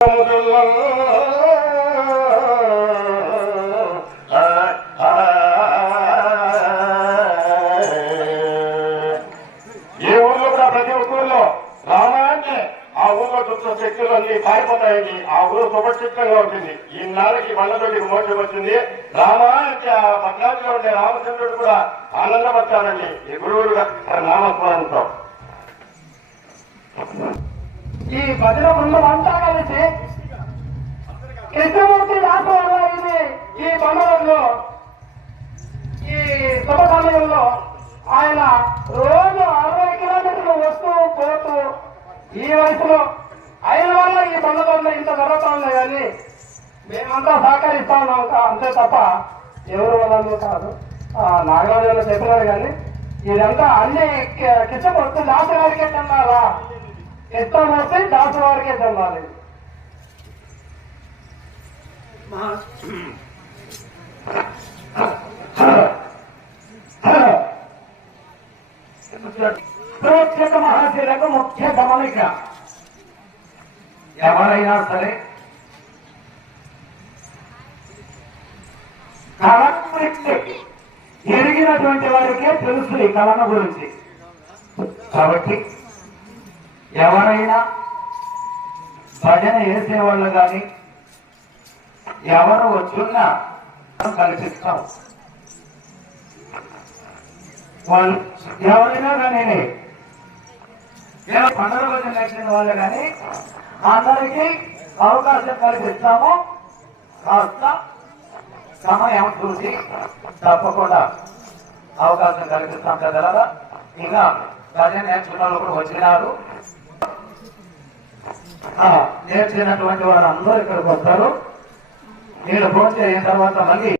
ఏ ఊర్లో కూడా ప్రతి ఒక్క ఊర్లో రామా ఆ ఊర్లో చుట్టూ శక్తులు అన్ని పారిపోతాయండి. ఆ ఊరు సుపక్షితంగా ఉంటుంది. ఈ నాలుగు బండతోటికి మోసం వచ్చింది. రామా అంటే ఆ పద్నాలుగులో ఉండే రామచంద్రుడు కూడా ఆనందపడతాడండి ఈ గురువుడు నామస్మరణతో. ఈ భజన బృందం అంతా కలిసి కృష్ణమూర్తి దాసు ఇది ఈ పండుగల్లో ఈ శుభ సమయంలో ఆయన రోజు అరవై కిలోమీటర్లు వస్తూ పోతూ ఈ వయసులో అయిన వల్ల ఈ పండుగల్లో ఇంత జరుగుతుంది కానీ మేమంతా సహకరిస్తా ఉన్నాం అంతే తప్ప ఎవరు వల్ల కాదు. నాగరాజు చెప్పినారు కానీ ఇదంతా అన్ని కిచ్చబడుతుంది కిష్టమూర్తి దాసు గారికే చెందాలా కిష్టమూర్తి దాసు వారికే చెందాలి ప్రోక్షక మహాశిలకు ముఖ్య గమనిక ఎవరైనా సరే కళను ఎరిగినటువంటి వారికే తెలుసు ఈ కళను గురించి. కాబట్టి ఎవరైనా భజన వేసేవాళ్ళు కానీ ఎవరు వచ్చున్నా కల్పిస్తాం. వాళ్ళు ఎవరైనా కానీ పండుగ రోజు నేర్చిన వాళ్ళు కానీ అందరికీ అవకాశం కల్పిస్తాము. కాస్త సమయం చూసి తప్పకుండా అవకాశం కల్పిస్తాం కదా ఇంకా భజన నేర్చుకున్న వాళ్ళు కూడా వచ్చినారు. నేర్చినటువంటి వారు అందరూ ఇక్కడికి వస్తారు. వీళ్ళు భోజనం అయిన తర్వాత మళ్ళీ